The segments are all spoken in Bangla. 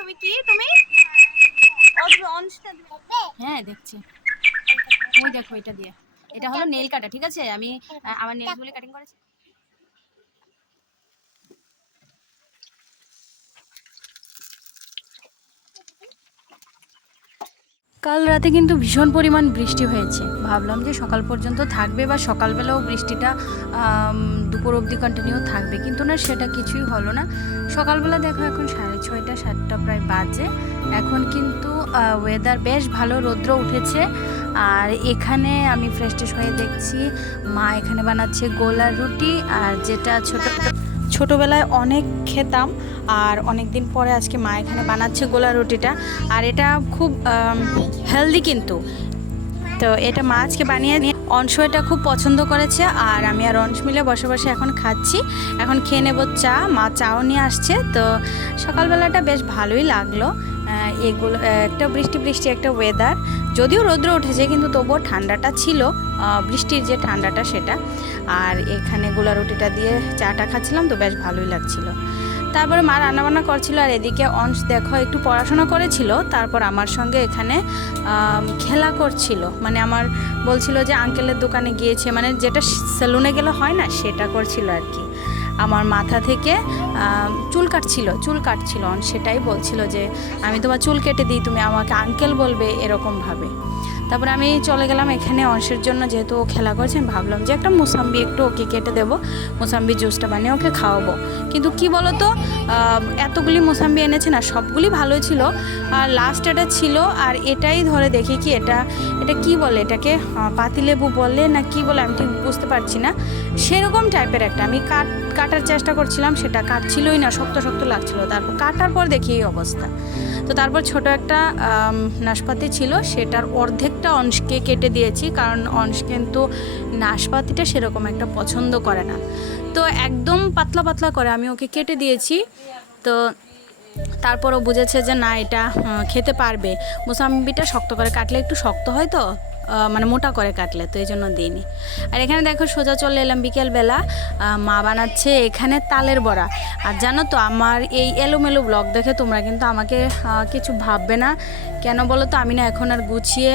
তুমি কি? তুমি? হ্যাঁ দেখছি। ওই দেখো এটা দিয়ে। এটা হলো নেল কাটা ঠিক আছে? আমি আমার নেলগুলো কাটিং করেছি। কাল রাতে কিন্তু ভীষণ পরিমাণ বৃষ্টি হয়েছে। ভাবলাম যে সকাল পর্যন্ত থাকবে বা সকালবেলাও বৃষ্টিটা দুপুর অবধি কন্টিনিউ থাকবে। কিন্তু না, সেটা কিছুই হলো না। সকালবেলা দেখো এখন সাড়ে ছয়টা, সাতটা প্রায় বাজে। এখন কিন্তু ওয়েদার বেশ ভালো, রৌদ্র উঠেছে। আর এখানে আমি ফ্রেশ হয়ে দেখছি, মা এখানে বানাচ্ছে গোলার রুটি, আর যেটা ছোট ছোটোবেলায় অনেক খেতাম আর অনেক দিন পরে আজকে মা এখানে বানাচ্ছে গোলা রুটিটা। আর এটা খুব হেলদি কিন্তু। তো এটা মা আজকে বানিয়ে নিয়ে অংশ এটা খুব পছন্দ করেছে আর আমি আর অংশ মিলে বসে বসে এখন খাচ্ছি। এখন খেয়ে নেব চা, মা চাও নিয়ে আসছে। তো সকালবেলাটা বেশ ভালোই লাগল। এগুলো একটা বৃষ্টি বৃষ্টি, একটা ওয়েদার যদিও রৌদ্র উঠেছে, কিন্তু তবুও ঠান্ডাটা ছিল বৃষ্টির যে ঠান্ডাটা সেটা। আর এখানে গোলা রুটিটা দিয়ে চাটা খাচ্ছিলাম, তো বেশ ভালোই লাগছিল। তারপরে মা রান্নাবান্না করছিল, আর এদিকে অংশ দেখো, একটু পড়াশোনা করেছিল, তারপর আমার সঙ্গে এখানে খেলা করছিল। মানে আমার বলছিল যে আঙ্কেলের দোকানে গিয়েছে মানে যেটা সেলুনে গেলে হয় না, সেটা করছিল আর কি। আমার মাথা থেকে চুল কাটছিল চুল কাটছিল। সেটাই বলছিল যে, আমি তোমার চুল কেটে দিই, তুমি আমাকে আঙ্কেল বলবে এরকমভাবে তারপরে আমি চলে গেলাম এখানে অংশের জন্য, যেহেতু ও খেলা করছে, আমি ভাবলাম যে একটা মোসাম্বি একটু ওকে কেটে দেবো, মোসাম্বি জুসটা বানিয়ে ওকে খাওয়াবো। কিন্তু কি বলতো এতগুলি মোসাম্বি এনেছে না, সবগুলি ভালো ছিল। আর লাস্ট এটা ছিল, আর এটাই ধরে দেখি কি, এটা এটা কি বলে, এটাকে পাতিলেবু বলে না কি বলে, আমি ঠিক বুঝতে পারছি না। সেরকম টাইপের একটা, আমি কাট, কাটার চেষ্টা করছিলাম, সেটা কাটছিলই না, শক্ত শক্ত লাগছিল। তারপর কাটার পর দেখি এই অবস্থা। তো তারপর ছোট একটা নাশপাতি ছিল, সেটার অর্ধেকটা অংশকে কেটে দিয়েছি, কারণ অংশ কিন্তু নাশপাতিটা সেরকম একটা পছন্দ করে না। তো একদম পাতলা পাতলা করে আমি ওকে কেটে দিয়েছি। তো তারপরও বুঝেছে যে না, এটা খেতে পারবে। মোসাম্বিটা শক্ত করে কাটলে একটু শক্ত হয় তো? মানে মোটা করে কাটলে, তো এই জন্য দিইনি। আর এখানে দেখো সোজা চলে এলাম বিকেলবেলা। মা বানাচ্ছে এখানে তালের বড়া। আর জানো তো, আমার এই এলোমেলো ব্লগ দেখে তোমরা কিন্তু আমাকে কিছু ভাববে না। কেন বলো তো, আমি না এখন আর গুছিয়ে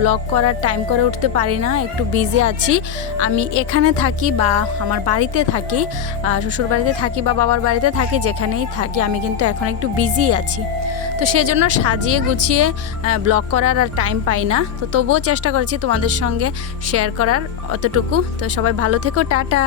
ব্লগ করার টাইম করে উঠতে পারি না। একটু বিজি আছি। আমি এখানে থাকি বা আমার বাড়িতে থাকি শ্বশুর বাড়িতে থাকি বা বাবার বাড়িতে থাকি, যেখানেই থাকি, আমি কিন্তু এখন একটু বিজি আছি। তো সেজন্য সাজিয়ে গুছিয়ে ব্লগ করার আর টাইম পাই না। তো তবুও চেষ্টা করেছি তোমাদের সঙ্গে শেয়ার করার অতটুকু। তো সবাই ভালো থেকো, টাটা।